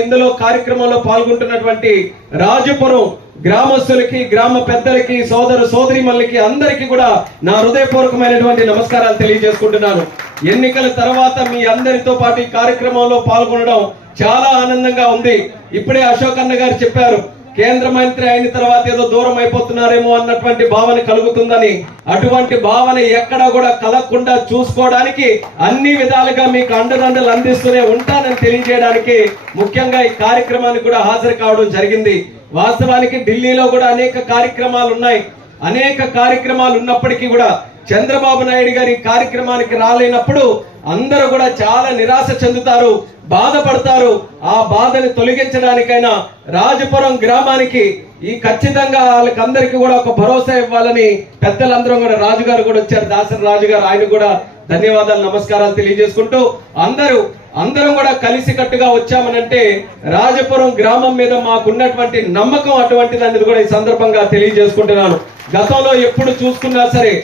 ఇందులో కార్యక్రమంలో పాల్గొంటున్నటువంటి రాజపురం గ్రామస్తులకి, గ్రామ పెద్దలకి, సోదర సోదరీమణులకి అందరికీ కూడా నా హృదయపూర్వకమైనటువంటి నమస్కారాలు తెలియజేసుకుంటున్నాను. ఎన్నికల తర్వాత మీ అందరితో పాటు ఈ కార్యక్రమంలో పాల్గొనడం చాలా ఆనందంగా ఉంది. ఇప్పుడే అశోక్ అన్న గారు చెప్పారు, కేంద్ర మంత్రి అయిన తర్వాత ఏదో దూరం అయిపోతున్నారేమో అన్నటువంటి భావన కలుగుతుందని. అటువంటి భావన ఎక్కడా కూడా కలగకుండా చూసుకోవడానికి అన్ని విధాలుగా మీకు అండదండలు అందిస్తూనే ఉంటానని తెలియజేయడానికి ముఖ్యంగా ఈ కార్యక్రమానికి కూడా హాజరు కావడం జరిగింది. వాస్తవానికి ఢిల్లీలో కూడా అనేక కార్యక్రమాలు ఉన్నాయి. అనేక కార్యక్రమాలు ఉన్నప్పటికీ కూడా చంద్రబాబు నాయుడు గారి కార్యక్రమానికి రాలేనప్పుడు అందరూ కూడా చాలా నిరాశ చెందుతారు, బాధపడతారు. ఆ బాధని తొలగించడానికైనా రాజపురం గ్రామానికి ఈ ఖచ్చితంగా వాళ్ళకందరికీ కూడా ఒక భరోసా ఇవ్వాలని పెద్దలందరం కూడా, రాజుగారు కూడా వచ్చారు, దాసరి రాజు గారు, ఆయన కూడా ధన్యవాదాలు, నమస్కారాలు తెలియజేసుకుంటూ అందరం కూడా కలిసికట్టుగా వచ్చామనంటే రాజపురం గ్రామం మీద మాకున్నటువంటి నమ్మకం అటువంటిది అనేది కూడా ఈ సందర్భంగా తెలియజేసుకుంటున్నాను. గతంలో ఎప్పుడు చూసుకున్నా సరే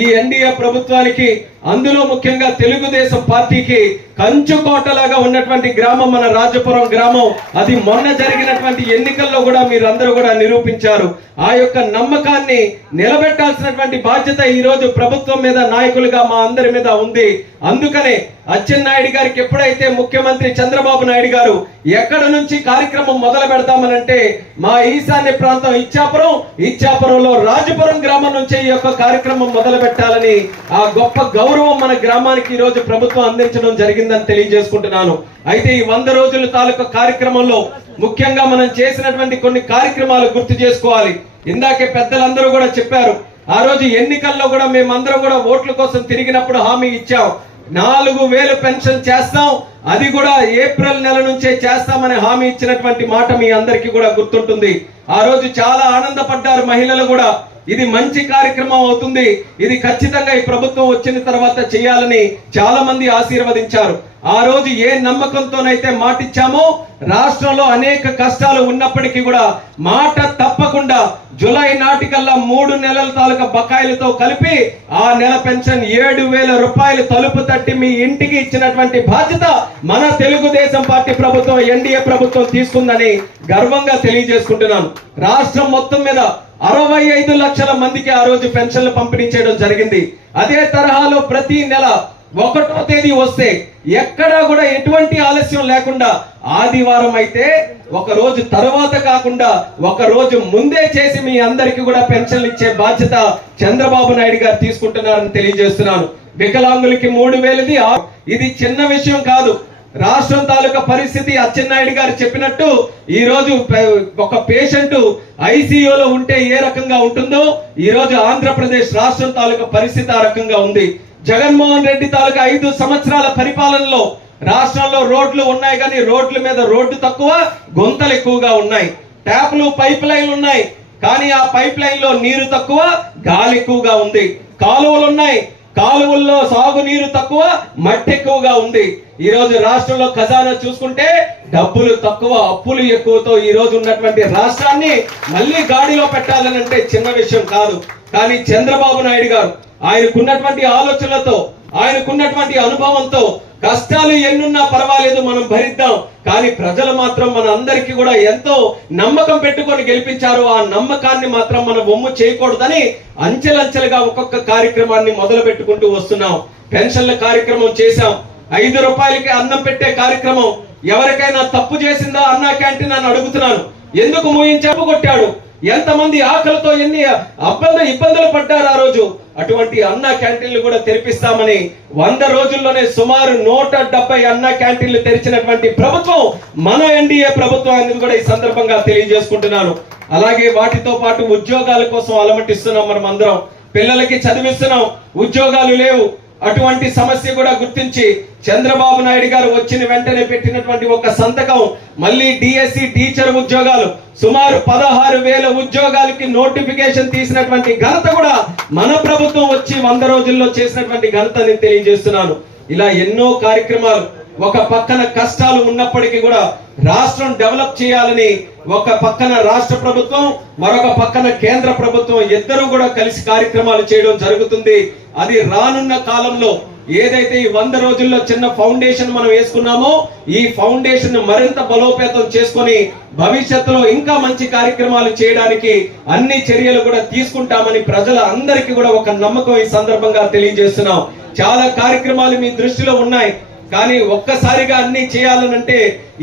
ఈ ఎన్డీఏ ప్రభుత్వానికి, అందులో ముఖ్యంగా తెలుగుదేశం పార్టీకి కంచుకోటలాగా ఉన్నటువంటి గ్రామం మన రాజపురం గ్రామం. అది మొన్న జరిగినటువంటి ఎన్నికల్లో కూడా మీరందరూ కూడా నిరూపించారు. ఆ యొక్క నమ్మకాన్ని నిలబెట్టాల్సినటువంటి బాధ్యత ఈ రోజు ప్రభుత్వం మీద, నాయకులుగా మా అందరి మీద ఉంది. అందుకనే అచ్చెన్నాయుడు గారికి ఎప్పుడైతే ముఖ్యమంత్రి చంద్రబాబు నాయుడు గారు ఎక్కడ నుంచి కార్యక్రమం మొదలు పెడతామనంటే మా ఈశాన్య ప్రాంతం ఇచ్చాపురంలో రాజపురం గ్రామం నుంచి ఈ యొక్క కార్యక్రమం మొదలు పెట్టాలని ఆ గొప్ప గౌరవం మన గ్రామానికి ఈ రోజు ప్రభుత్వం అందించడం జరిగిందని తెలియజేసుకుంటున్నాను. అయితే ఈ 100 రోజుల తాలూకా కార్యక్రమంలో ముఖ్యంగా మనం చేసినటువంటి కొన్ని కార్యక్రమాలు గుర్తు చేసుకోవాలి. ఇందాకే పెద్దలందరూ కూడా చెప్పారు, ఆ రోజు ఎన్నికల్లో కూడా మేమందరం కూడా ఓట్ల కోసం తిరిగినప్పుడు హామీ ఇచ్చాం, 4000 పెన్షన్ చేస్తాం, అది కూడా ఏప్రిల్ నెల నుంచే చేస్తామని హామీ ఇచ్చినటువంటి మాట మీ అందరికీ కూడా గుర్తుంటుంది. ఆ రోజు చాలా ఆనందపడ్డారు మహిళలు కూడా. ఇది మంచి కార్యక్రమం అవుతుంది, ఇది ఖచ్చితంగా ఈ ప్రభుత్వం వచ్చిన తర్వాత చేయాలని చాలా మంది ఆశీర్వదించారు. ఆ రోజు ఏ నమ్మకంతోనైతే మాటిచ్చామో, రాష్ట్రంలో అనేక కష్టాలు ఉన్నప్పటికీ కూడా మాట తప్పకుండా జూలై నాటికల్లా 3 నెలల తాలూకా బకాయిలతో కలిపి ఆ నెల పెన్షన్ 7000 రూపాయలు తలుపు తట్టి మీ ఇంటికి ఇచ్చినటువంటి బాధ్యత మన తెలుగుదేశం పార్టీ ప్రభుత్వం, ఎన్డీఏ ప్రభుత్వం తీసుకుందని గర్వంగా తెలియజేసుకుంటున్నాను. రాష్ట్రం మొత్తం మీద 65 లక్షల మందికి ఆ రోజు పెన్షన్లు పంపిణీ చేయడం జరిగింది. అదే తరహాలో ప్రతి నెల 1వ తేదీ వస్తే ఎక్కడా కూడా ఎటువంటి ఆలస్యం లేకుండా, ఆదివారం అయితే ఒక రోజు తర్వాత కాకుండా ఒక రోజు ముందే చేసి మీ అందరికీ కూడా పెన్షన్లు ఇచ్చే బాధ్యత చంద్రబాబు నాయుడు గారు తీసుకుంటున్నారని తెలియజేస్తున్నాను. వికలాంగులకి 3000ది ఇది చిన్న విషయం కాదు. రాష్ట్రం తాలూకా పరిస్థితి అచ్చెన్నాయుడు గారు చెప్పినట్టు ఈ రోజు ఒక పేషెంట్ ఐసీయూలో ఉంటే ఏ రకంగా ఉంటుందో ఈ రోజు ఆంధ్రప్రదేశ్ రాష్ట్రం తాలూకా పరిస్థితి ఆ రకంగా ఉంది. జగన్మోహన్ రెడ్డి తాలూకా 5 సంవత్సరాల పరిపాలనలో రాష్ట్రంలో రోడ్లు ఉన్నాయి, కానీ రోడ్ల మీద రోడ్డు తక్కువ, గుంతలు ఎక్కువగా ఉన్నాయి. ట్యాప్లు, పైప్ లైన్లు ఉన్నాయి, కానీ ఆ పైప్ లైన్ లో నీరు తక్కువ, గాలి ఎక్కువగా ఉంది. కాలువలు ఉన్నాయి, కాలువల్లో సాగునీరు తక్కువ, మట్టి ఎక్కువగా ఉంది. ఈ రోజు రాష్ట్రంలో ఖజానా చూసుకుంటే డబ్బులు తక్కువ, అప్పులు ఎక్కువతో ఈ రోజు ఉన్నటువంటి రాష్ట్రాన్ని మళ్ళీ గాడిలో పెట్టాలని అంటే చిన్న విషయం కాదు. కానీ చంద్రబాబు నాయుడు గారు ఆయనకున్నటువంటి ఆలోచనలతో, ఆయనకున్నటువంటి అనుభవంతో కష్టాలు ఎన్నున్నా పర్వాలేదు, మనం భరిద్దాం, కానీ ప్రజలు మాత్రం మన అందరికీ కూడా ఎంతో నమ్మకం పెట్టుకొని గెలిపించారు. ఆ నమ్మకాన్ని మాత్రం మనం ఒమ్ము చేయకూడదని అంచెలంచెలుగా ఒక్కొక్క కార్యక్రమాన్ని మొదలు పెట్టుకుంటూ వస్తున్నాం. పెన్షన్ల కార్యక్రమం చేశాం, 5 రూపాయలకి అన్నం పెట్టే కార్యక్రమం. ఎవరికైనా తప్పు చేసిందా అన్నా క్యాంటీన్ అని అడుగుతున్నాను. ఎందుకు మూయించాపు కొట్టాడు, ఎంతమంది ఆకలితో ఎన్ని ఇబ్బందులు పడ్డారు ఆ రోజు. అటువంటి అన్నా క్యాంటీన్లు కూడా తెరిపిస్తామని 100 రోజుల్లోనే సుమారు 170 అన్నా క్యాంటీన్లు తెరిచినటువంటి ప్రభుత్వం మన ఎన్డీఏ ప్రభుత్వం అనేది కూడా ఈ సందర్భంగా తెలియజేసుకుంటున్నాను. అలాగే వాటితో పాటు ఉద్యోగాల కోసం అలమటిస్తున్నాం. మనం అందరం పిల్లలకి చదివిస్తున్నాం, ఉద్యోగాలు లేవు. అటువంటి సమస్య కూడా గుర్తించి చంద్రబాబు నాయుడు గారు వచ్చిన వెంటనే పెట్టినటువంటి ఒక సంతకం, మళ్ళీ డిఎస్సి టీచర్ ఉద్యోగాలు సుమారు 16,000 ఉద్యోగాలకి నోటిఫికేషన్ తీసినటువంటి ఘనత కూడా మన ప్రభుత్వం వచ్చి 100 రోజుల్లో చేసినటువంటి ఘనత నేను తెలియజేస్తున్నాను. ఇలా ఎన్నో కార్యక్రమాలు. ఒక పక్కన కష్టాలు ఉన్నప్పటికీ కూడా రాష్ట్రం డెవలప్ చేయాలని ఒక పక్కన రాష్ట్ర ప్రభుత్వం, మరొక పక్కన కేంద్ర ప్రభుత్వం ఇద్దరు కూడా కలిసి కార్యక్రమాలు చేయడం జరుగుతుంది. అది రానున్న కాలంలో ఏదైతే ఈ 100 రోజుల్లో చిన్న ఫౌండేషన్ మనం వేసుకున్నామో ఈ ఫౌండేషన్ మరింత బలోపేతం చేసుకొని భవిష్యత్తులో ఇంకా మంచి కార్యక్రమాలు చేయడానికి అన్ని చర్యలు కూడా తీసుకుంటామని ప్రజల అందరికీ కూడా ఒక నమ్మకం ఈ సందర్భంగా తెలియజేస్తున్నాం. చాలా కార్యక్రమాలు మీ దృష్టిలో ఉన్నాయి, కానీ ఒక్కసారిగా అన్ని చేయాలనంటే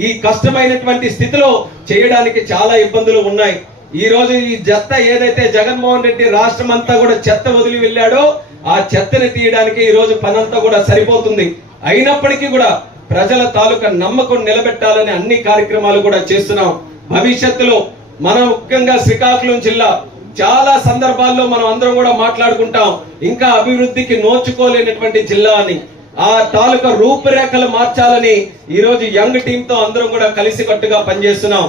ఈ కష్టమైనటువంటి స్థితిలో చేయడానికి చాలా ఇబ్బందులు ఉన్నాయి. ఈ రోజు ఈ చెత్త ఏదైతే జగన్మోహన్ రెడ్డి రాష్ట్రం అంతా కూడా చెత్త వదిలి వెళ్ళాడో ఆ చెత్తని తీయడానికి ఈ రోజు పనంతా కూడా సరిపోతుంది. అయినప్పటికీ కూడా ప్రజల తాలూకా నమ్మకం నిలబెట్టాలని అన్ని కార్యక్రమాలు కూడా చేస్తున్నాం. భవిష్యత్తులో మనం ముఖ్యంగా శ్రీకాకుళం జిల్లా చాలా సందర్భాల్లో మనం అందరం కూడా మాట్లాడుకుంటాం, ఇంకా అభివృద్ధికి నోచుకోలేనటువంటి జిల్లా అని. ఆ తాలూకా రూపురేఖలు మార్చాలని ఈ రోజు యంగ్ టీమ్ తో అందరం కూడా కలిసికట్టుగా పనిచేస్తున్నాం.